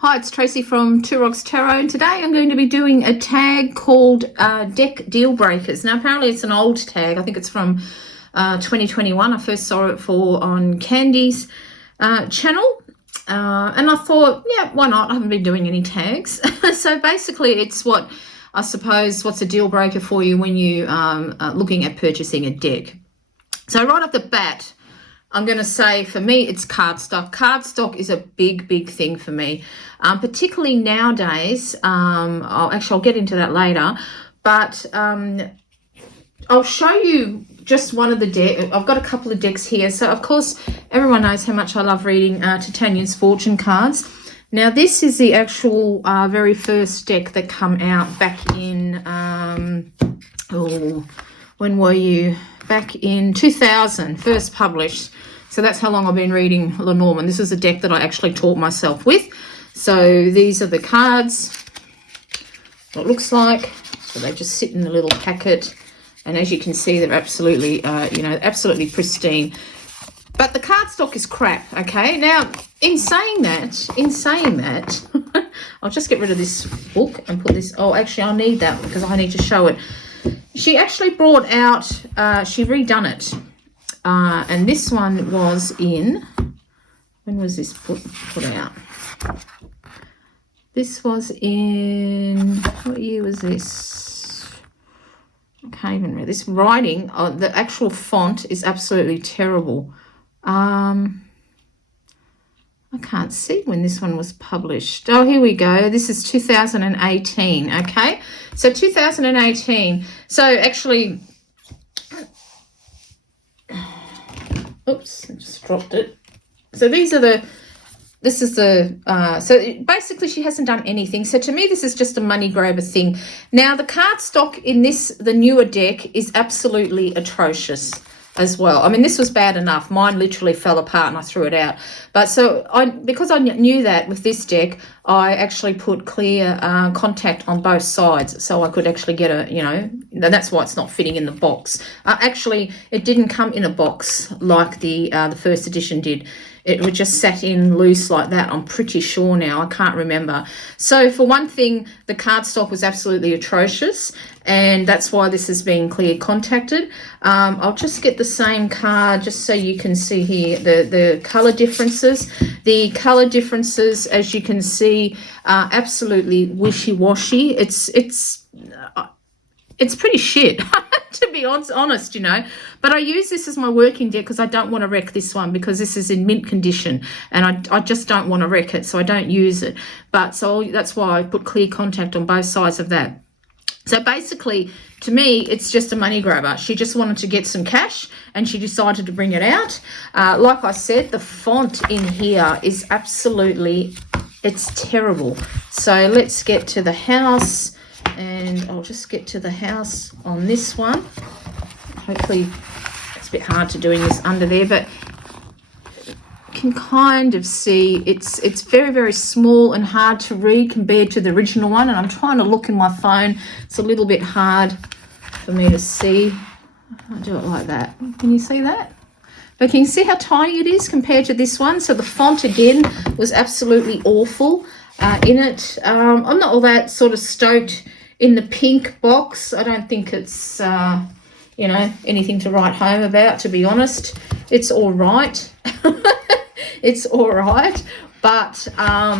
Hi, it's Tracy from Two Rocks Tarot, and today I'm going to be doing a tag called Deck Deal Breakers. Now, apparently it's an old tag. I think it's from 2021. I first saw it on Candy's channel, and I thought, yeah, why not? I haven't been doing any tags. So basically it's what's a deal breaker for you when you are looking at purchasing a deck. So right off the bat, I'm going to say for me, it's cardstock. Cardstock is a big thing for me, particularly nowadays. I'll get into that later, but I'll show you just one of the decks. I've got a couple of decks here. So, of course, everyone knows how much I love reading Titania's fortune cards. Now, this is the actual very first deck that came out back in, when were you? Back in 2000, first published. So that's how long I've been reading Lenormand. This is a deck that I actually taught myself with. So these are the cards, what it looks like. So they just sit in a little packet. And as you can see, they're absolutely, absolutely pristine. But the cardstock is crap, okay? Now, in saying that, I'll just get rid of this book and put this, actually I'll need that because I need to show it. She actually brought out, she redone it. And this one was in, when was this put out? This was in, what year was this? I can't even read. This writing, the actual font is absolutely terrible. I can't see when this one was published. Oh, here we go. This is 2018, okay? So 2018. So actually, oops, I just dropped it. So so basically she hasn't done anything. So to me, this is just a money grabber thing. Now, the cardstock in the newer deck is absolutely atrocious as well. I mean, this was bad enough. Mine literally fell apart and I threw it out. But so because I knew that with this deck, I actually put clear contact on both sides so I could actually get and that's why it's not fitting in the box. Actually, it didn't come in a box like the first edition did. It would just sat in loose like that. I'm pretty sure now. I can't remember. So for one thing, the cardstock was absolutely atrocious, and that's why this is being clear contacted. I'll just get the same card just so you can see here the colour differences. The colour differences, as you can see, are absolutely wishy-washy. It's pretty shit, to be honest, But I use this as my working deck because I don't want to wreck this one because this is in mint condition and I just don't want to wreck it, so I don't use it. But so that's why I put clear contact on both sides of that. So basically, to me, it's just a money grabber. She just wanted to get some cash and she decided to bring it out. Like I said, the font in here is absolutely, it's terrible. So let's get to the house. And I'll just get to the house on this one. Hopefully it's a bit hard to doing this under there, but you can kind of see it's very small and hard to read compared to the original one. And I'm trying to look in my phone. It's a little bit hard for me to see. I'll do it like that. Can you see that? But can you see how tiny it is compared to this one? So the font again was absolutely awful in it. I'm not all that sort of stoked in the pink box. I don't think it's, anything to write home about, to be honest. It's all right. It's all right. But, I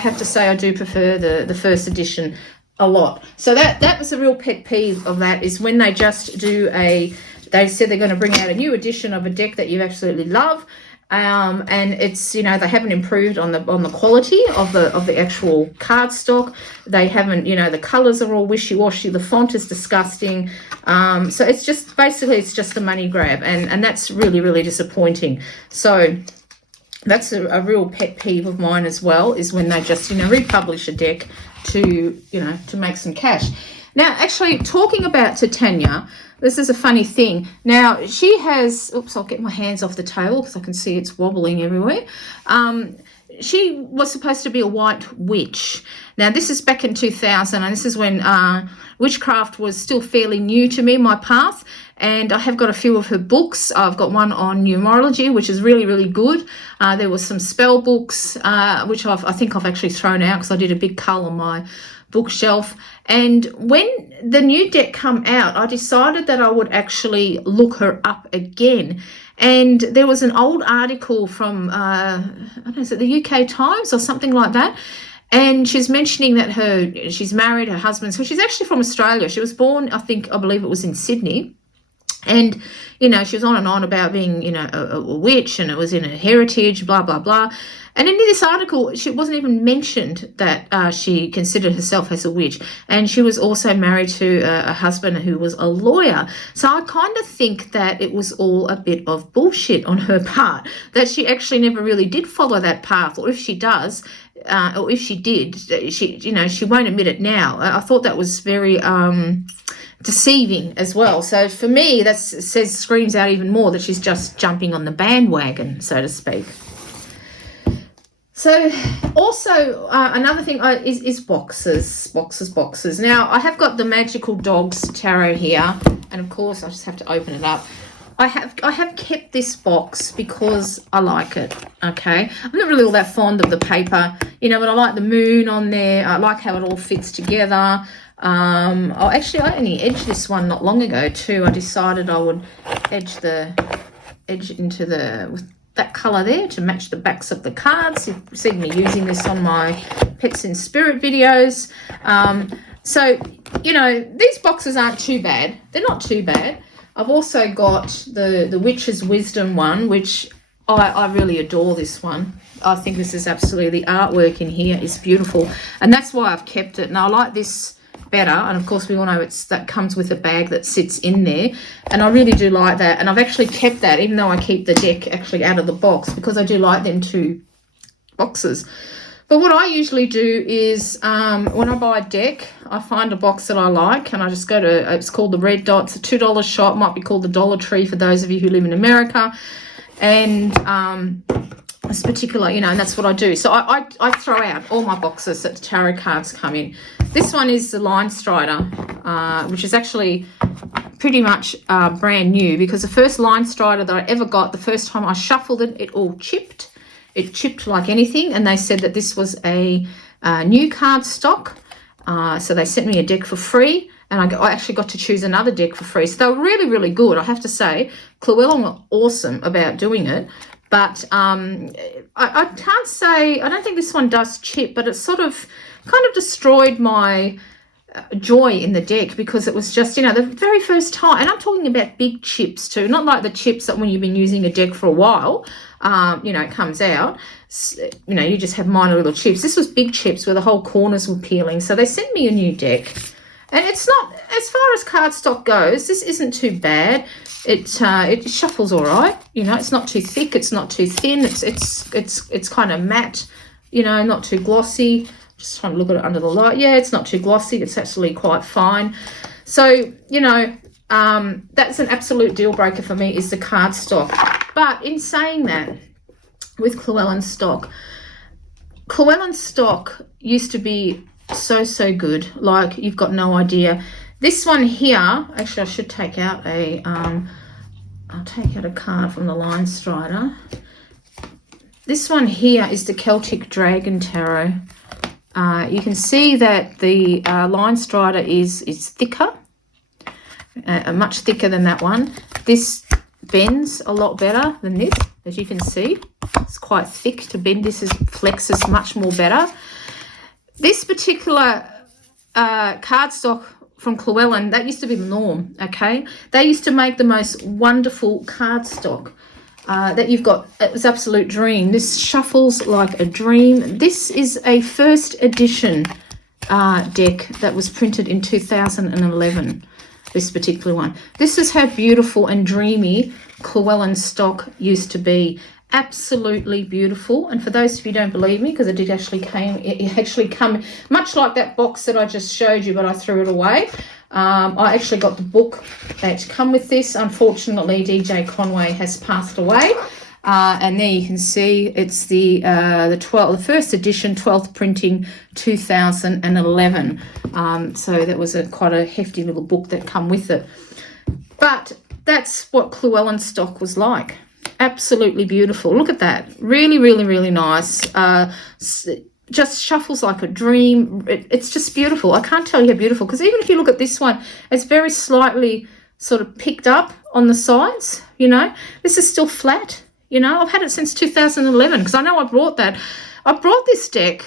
have to say I do prefer the first edition a lot. So that was a real pet peeve of that, is when they just do they said they're going to bring out a new edition of a deck that you absolutely love. And it's, they haven't improved on the quality of the actual cardstock. They haven't, the colors are all wishy-washy. The font is disgusting. So it's just a money grab, and that's really disappointing. So that's a real pet peeve of mine as well, is when they just, republish a deck to make some cash. Now, actually, talking about Titania, this is a funny thing. Now, she has, oops, I'll get my hands off the table because I can see it's wobbling everywhere. she was supposed to be a white witch. Now, this is back in 2000, and this is when witchcraft was still fairly new to me, my path. And I have got a few of her books. I've got one on numerology, which is really, really good. There was some spell books, which I think I've actually thrown out because I did a big cull on my bookshelf. And when the new deck come out, I decided that I would actually look her up again. And there was an old article from, I don't know, is it the UK Times or something like that? And she's mentioning that she's married, her husband, so she's actually from Australia. She was born, I believe it was in Sydney. And, you know, she was on and on about being, you know, a witch, and it was in her heritage, blah, blah, blah. And in this article, she wasn't even mentioned that she considered herself as a witch. And she was also married to a husband who was a lawyer. So I kind of think that it was all a bit of bullshit on her part, that she actually never really did follow that path. Or if she does, or if she did, she won't admit it now. I thought that was very deceiving as well. So for me, that screams out even more that she's just jumping on the bandwagon, so to speak. So also another thing is boxes. Now, I have got the Magical Dogs Tarot here, and of course I just have to open it up. I have kept this box because I like it, okay? I'm not really all that fond of the paper, you know, but I like the moon on there. I like how it all fits together. I only edged this one not long ago too. I decided I would edge into with that colour there to match the backs of the cards. You've seen me using this on my Pets in Spirit videos. So, you know, these boxes aren't too bad. They're not too bad. I've also got the Witch's Wisdom one, which I really adore this one. I think this is absolutely, the artwork in here is beautiful. And that's why I've kept it. Now, I like this better, and of course we all know that comes with a bag that sits in there, and I really do like that. And I've actually kept that, even though I keep the deck actually out of the box, because I do like them two boxes. But what I usually do is when I buy a deck, I find a box that I like, and I just go to, it's called the Red Dot. It's a $2 shop, might be called the Dollar Tree for those of you who live in America. And this particular, you know, and that's what I do. So I throw out all my boxes that the tarot cards come in. This one is the Line Strider, which is actually pretty much brand new, because the first Line Strider that I ever got, the first time I shuffled it, it all chipped. It chipped like anything, and they said that this was a new card stock. So they sent me a deck for free, and I actually got to choose another deck for free. So they were really, really good, I have to say. Llewellyn were awesome about doing it. But I can't say, I don't think this one does chip, but it sort of kind of destroyed my joy in the deck, because it was just, you know, the very first time, and I'm talking about big chips too, not like the chips that when you've been using a deck for a while, you know, it comes out, you know, you just have minor little chips. This was big chips where the whole corners were peeling. So they sent me a new deck, and it's not, as far as cardstock goes, this isn't too bad. It shuffles all right, you know. It's not too thick, it's not too thin. It's kind of matte, you know, not too glossy. Just trying to look at it under the light. Yeah, it's not too glossy. It's actually quite fine. So, you know, that's an absolute deal breaker for me, is the cardstock. But in saying that, with Llewellyn stock used to be so good. Like, you've got no idea. This one here, actually, I should take out I'll take out a card from the Line Strider. This one here is the Celtic Dragon Tarot. You can see that the Line Strider is thicker, much thicker than that one. This bends a lot better than this, as you can see. It's quite thick to bend. This flexes much more better. This particular cardstock from Llewellyn, that used to be the norm, okay? They used to make the most wonderful cardstock that you've got. It was absolute dream. This shuffles like a dream. This is a first edition deck that was printed in 2011, this particular one. This is how beautiful and dreamy Llewellyn stock used to be. Absolutely beautiful. And for those of you who don't believe me, because it actually come much like that box that I just showed you, but I threw it away. I actually got the book that come with this. Unfortunately, DJ Conway has passed away. And there you can see it's the first edition, 12th printing, 2011. So that was quite a hefty little book that come with it. But that's what Llewellyn stock was like. Absolutely beautiful. Look at that. Really, really, really nice. Just shuffles like a dream. It's just beautiful. I can't tell you how beautiful, because even if you look at this one, it's very slightly sort of picked up on the sides, you know. This is still flat, you know. I've had it since 2011, because I know I brought that. I brought this deck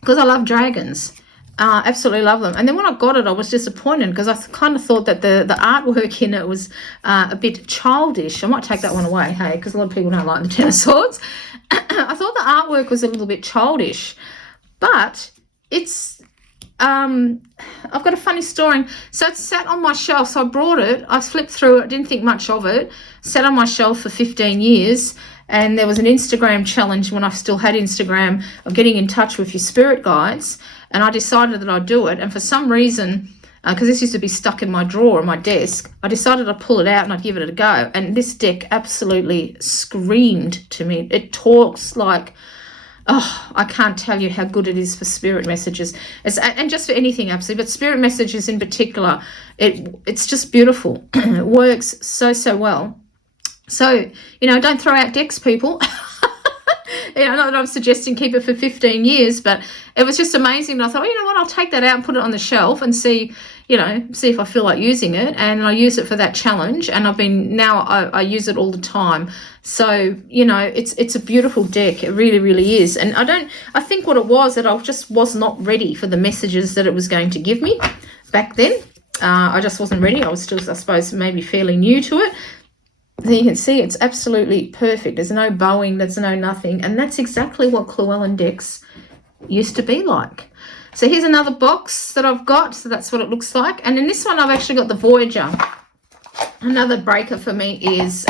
because I love dragons. Absolutely love them. And then when I got it, I was disappointed, because I kind of thought that the artwork in it was a bit childish. I might take that one away, hey, because a lot of people don't like the Ten of Swords. I thought the artwork was a little bit childish, but it's I've got a funny story. So it sat on my shelf. So I brought it, I flipped through it, didn't think much of it, sat on my shelf for 15 years. And there was an Instagram challenge when I still had Instagram of getting in touch with your spirit guides. And I decided that I'd do it. And for some reason, because this used to be stuck in my drawer on my desk, I decided I'd pull it out and I'd give it a go. And this deck absolutely screamed to me. It talks like, oh, I can't tell you how good it is for spirit messages. And just for anything, absolutely. But spirit messages in particular, it's just beautiful. It works so well. So, you know, don't throw out decks, people. You know, not that I'm suggesting keep it for 15 years, but it was just amazing. And I thought, oh, you know what, I'll take that out and put it on the shelf and see if I feel like using it. And I use it for that challenge. And I use it all the time. So, you know, it's a beautiful deck. It really, really is. And I think what it was that I just was not ready for the messages that it was going to give me back then. I just wasn't ready. I was still, I suppose, maybe fairly new to it. So you can see it's absolutely perfect. There's no bowing, there's no nothing. And that's exactly what Llewellyn decks used to be like. So here's another box that I've got. So that's what it looks like. And in this one, I've actually got the Voyager. Another breaker for me is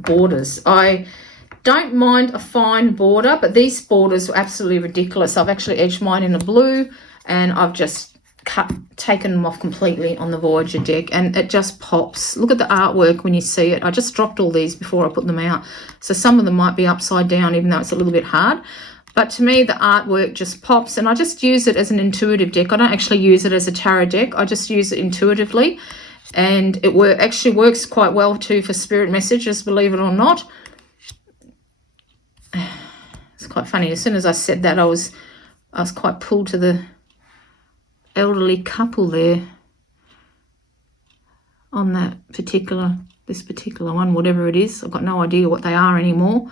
borders. I don't mind a fine border, but these borders were absolutely ridiculous. I've actually edged mine in a blue, and I've just taken them off completely on the Voyager deck, and it just pops. Look at the artwork when you see it. I just dropped all these before I put them out, so some of them might be upside down, even though it's a little bit hard. But to me, the artwork just pops, and I just use it as an intuitive deck. I don't actually use it as a tarot deck. I just use it intuitively, and it actually works quite well too for spirit messages, believe it or not. It's quite funny. As soon as I said that, I was quite pulled to the elderly couple there on this particular one, whatever it is. I've got no idea what they are anymore.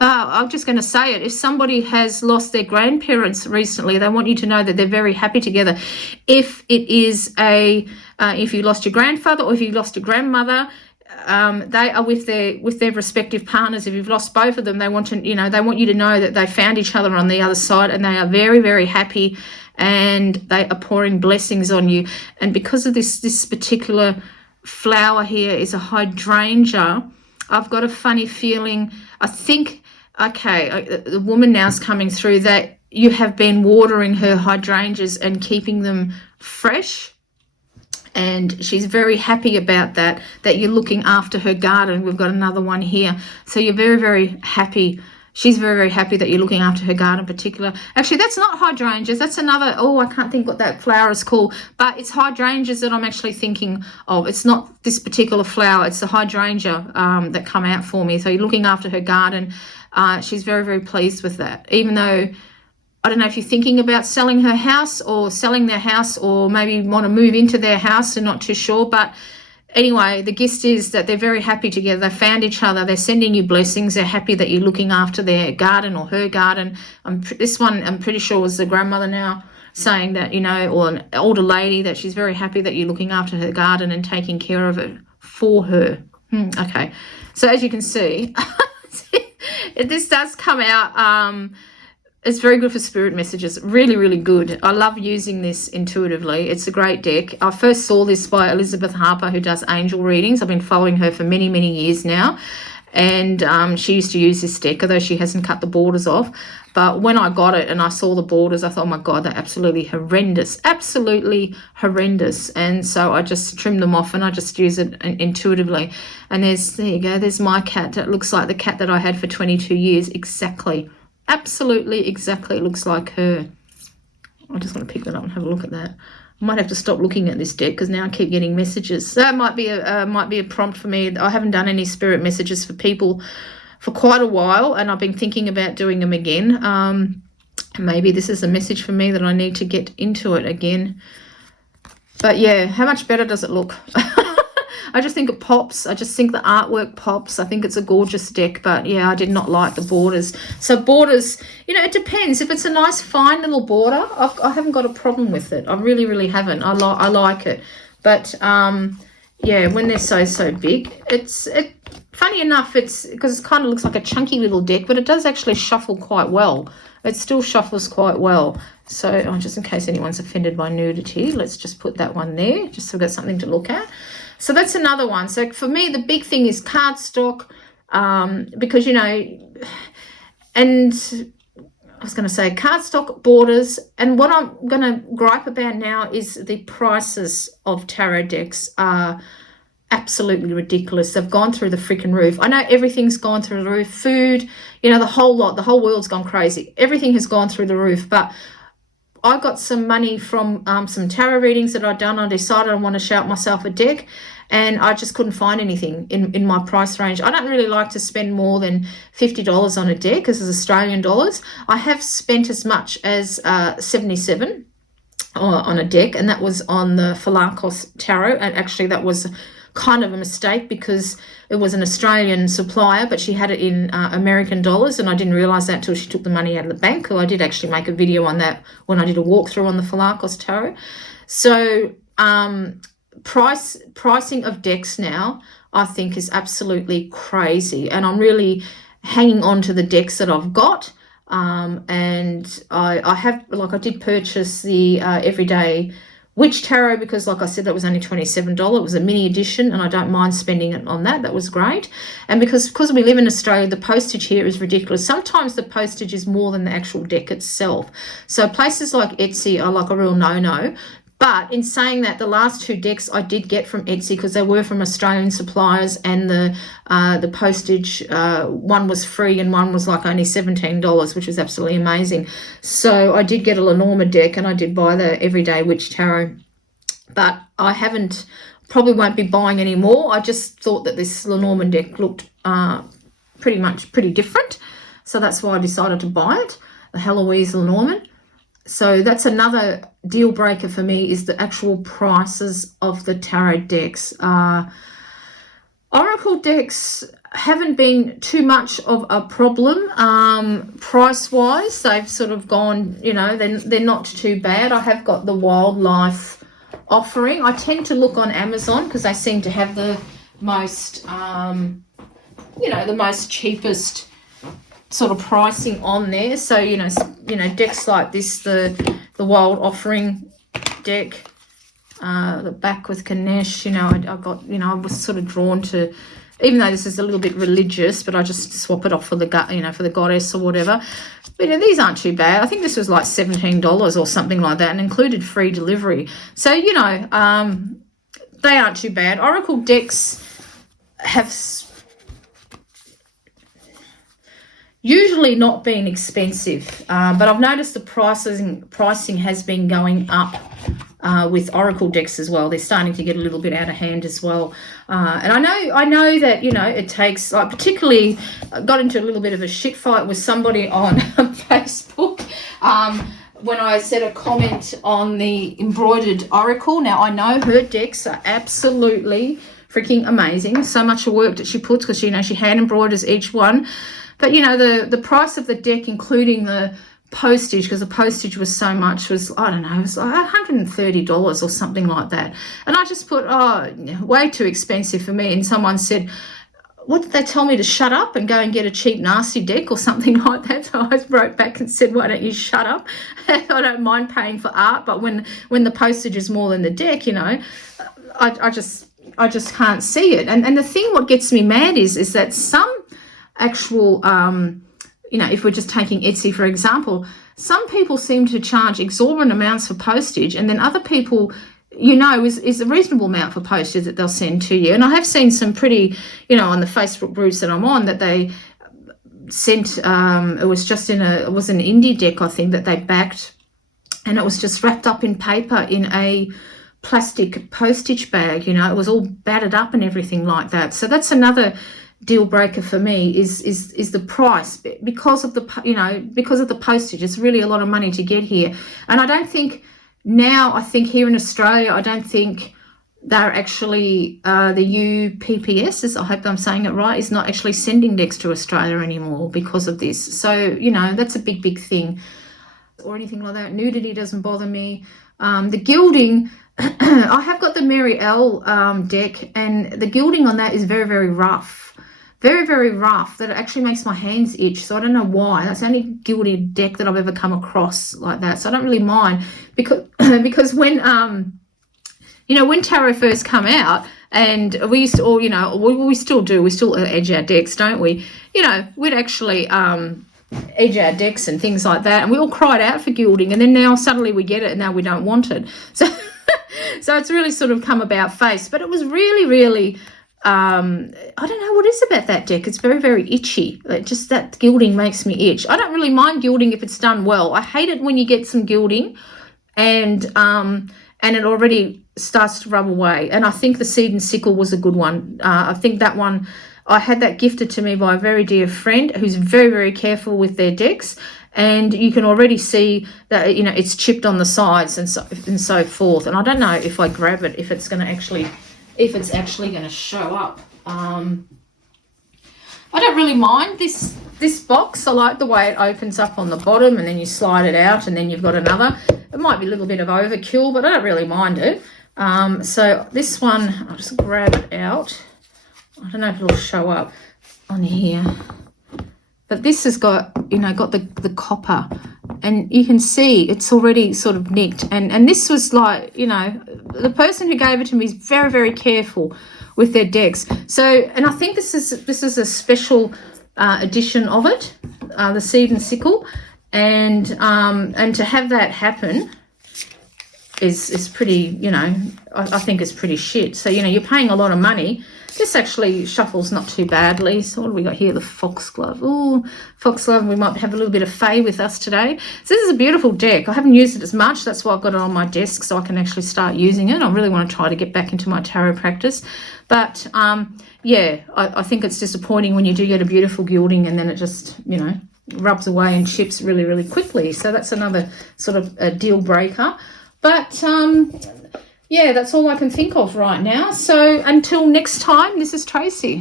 I'm just going to say it. If somebody has lost their grandparents recently, they want you to know that they're very happy together. If it is if you lost your grandfather or if you lost your grandmother, they are with their respective partners. If you've lost both of them, they want you to know that they found each other on the other side, and they are very, very happy, and they are pouring blessings on you. And because of this particular flower here is a hydrangea, I've got a funny feeling. I think, okay, the woman now is coming through that you have been watering her hydrangeas and keeping them fresh. And she's very happy about that you're looking after her garden. We've got another one here. So you're very, very happy. She's very, very happy that you're looking after her garden in particular. Actually, that's not hydrangeas. That's another, I can't think what that flower is called. But it's hydrangeas that I'm actually thinking of. It's not this particular flower. It's the hydrangea that come out for me. So you're looking after her garden. She's very, very pleased with that. Even though, I don't know if you're thinking about selling her house or selling their house, or maybe want to move into their house and not too sure. But anyway, the gist is that they're very happy together. They found each other. They're sending you blessings. They're happy that you're looking after their garden or her garden. This one, I'm pretty sure, was the grandmother now saying that, or an older lady, that she's very happy that you're looking after her garden and taking care of it for her. Okay. So as you can see, this does come out. It's very good for spirit messages. Really, really good. I love using this intuitively. It's a great deck. I first saw this by Elizabeth Harper, who does angel readings. I've been following her for many, many years now. and she used to use this deck, although she hasn't cut the borders off. But when I got it and I saw the borders, I thought, oh my God, they're absolutely horrendous, and so I just trimmed them off and I just use it intuitively. And there you go, there's my cat. That looks like the cat that I had for 22 years, exactly, absolutely exactly, it looks like her. I just want to pick that up and have a look at that. I might have to stop looking at this deck because now I keep getting messages. So that might be a prompt for me. I haven't done any spirit messages for people for quite a while, and I've been thinking about doing them again. Maybe this is a message for me that I need to get into it again. But yeah, how much better does it look? I just think it pops. I just think the artwork pops. I think it's a gorgeous deck, but yeah, I did not like the borders. So borders, you know, it depends. If it's a nice, fine little border, I haven't got a problem with it. I really, really haven't. I like it. But yeah, when they're so big, funny enough, it's because it kind of looks like a chunky little deck, but it does actually shuffle quite well. It still shuffles quite well. So just in case anyone's offended by nudity, let's just put that one there, just so we've got something to look at. So that's another one. So for me, the big thing is cardstock, because, you know, and I was going to say cardstock, borders, and what I'm going to gripe about now is the prices of tarot decks are absolutely ridiculous. They've gone through the freaking roof. I know everything's gone through the roof. Food, you know, the whole lot, the whole world's gone crazy. Everything has gone through the roof, but I got some money from some tarot readings that I'd done. I decided I want to shout myself a deck, and I just couldn't find anything in my price range. I don't really like to spend more than $50 on a deck because it's Australian dollars. I have spent as much as $77 on a deck, and that was on the Falakos Tarot, and actually that was kind of a mistake because it was an Australian supplier, but she had it in American dollars, and I didn't realize that until she took the money out of the bank. So I did actually make a video on that when I did a walkthrough on the Falakos Tarot. So pricing of decks now, I think, is absolutely crazy, and I'm really hanging on to the decks that I've got. And I have, like, I did purchase the Everyday Witch Tarot because, like I said, that was only $27. It was a mini edition, and I don't mind spending it on that. That was great. And because we live in Australia, the postage here is ridiculous. Sometimes the postage is more than the actual deck itself. So places like Etsy are like a real no-no. But in saying that, the last two decks I did get from Etsy because they were from Australian suppliers, and the postage, one was free and one was like only $17, which was absolutely amazing. So I did get a Lenormand deck, and I did buy the Everyday Witch Tarot. But I probably won't be buying any more. I just thought that this Lenormand deck looked pretty different. So that's why I decided to buy it, the Heloise Lenormand. So that's another deal breaker for me, is the actual prices of the tarot decks. Oracle decks haven't been too much of a problem price-wise. They've sort of gone, you know, they're not too bad. I have got the Wildlife offering. I tend to look on Amazon because they seem to have the most, the most cheapest sort of pricing on there. So you know decks like this, the Wild Offering deck, the back with Ganesh, I got, I was sort of drawn to, even though this is a little bit religious, but I just swap it off for the for the goddess or whatever. But these aren't too bad. I think this was like $17 or something like that, and included free delivery. So they aren't too bad. Oracle decks have usually not been expensive, but I've noticed the pricing has been going up with Oracle decks as well. They're starting to get a little bit out of hand as well. And I know that, it takes, like, particularly I got into a little bit of a shit fight with somebody on Facebook when I said a comment on the embroidered Oracle. Now, I know her decks are absolutely freaking amazing. So much work that she puts, because, she hand embroiders each one. But, the price of the deck, including the postage, because the postage was so much, was, I don't know, it was like $130 or something like that. And I just put, way too expensive for me. And someone said, what did they tell me, to shut up and go and get a cheap, nasty deck or something like that? So I wrote back and said, why don't you shut up? I don't mind paying for art, but when the postage is more than the deck, I just can't see it. And the thing, what gets me mad is that some actual, you know, if we're just taking Etsy, for example, some people seem to charge exorbitant amounts for postage, and then other people, you know, is a reasonable amount for postage that they'll send to you. And I have seen some pretty, you know, on the Facebook groups that I'm on, that they sent, it was just it was an indie deck, I think, that they backed, and it was just wrapped up in paper in a plastic postage bag, you know, it was all battered up and everything like that. So that's another deal breaker for me, is the price, because of the, you know, because of the postage. It's really a lot of money to get here. And I don't think now, I think here in Australia, I don't think they're actually, the UPPS, I hope I'm saying it right, is not actually sending decks to Australia anymore because of this. So, you know, that's a big thing. Or anything like that. Nudity doesn't bother me. The gilding, I have got the Mary L deck, and the gilding on that is very rough. Very rough, that it actually makes my hands itch. So I don't know why. That's the only gilded deck that I've ever come across like that. So I don't really mind, because because when you know, when tarot first come out, and we used to all, you know, we still do, we still edge our decks, don't we? You know, we'd actually edge our decks and things like that, and we all cried out for gilding, and then now suddenly we get it and now we don't want it. So so it's really sort of come about face. But it was really I don't know what is about that deck. It's very itchy. Just that gilding makes me itch. I don't really mind gilding if it's done well. I hate it when you get some gilding and it already starts to rub away. And I think the Seed and Sickle was a good one. I think that one, I had that gifted to me by a very dear friend who's very careful with their decks, and you can already see that, you know, it's chipped on the sides and so forth. And I don't know if I grab it, if it's actually going to show up. I don't really mind this box. I like the way it opens up on the bottom, and then you slide it out, and then you've got another. It might be a little bit of overkill, but I don't really mind it. So this one, I'll just grab it out. I don't know if it'll show up on here, but this has got, you know, got the copper, and you can see it's already sort of nicked. And this was like, you know, the person who gave it to me is very careful with their decks. So, and I think this is a special edition of it, the Seed and Sickle, and to have that happen is pretty, you know, I think it's pretty shit. So, you know, you're paying a lot of money. This actually shuffles not too badly. So what do we got here? The Foxglove. Oh, Foxglove. We might have a little bit of Fae with us today. So this is a beautiful deck. I haven't used it as much. That's why I've got it on my desk, so I can actually start using it. I really want to try to get back into my tarot practice. But, yeah, I think it's disappointing when you do get a beautiful gilding and then it just, you know, rubs away and chips really quickly. So that's another sort of a deal breaker. But, yeah, that's all I can think of right now. So until next time, this is Tracy.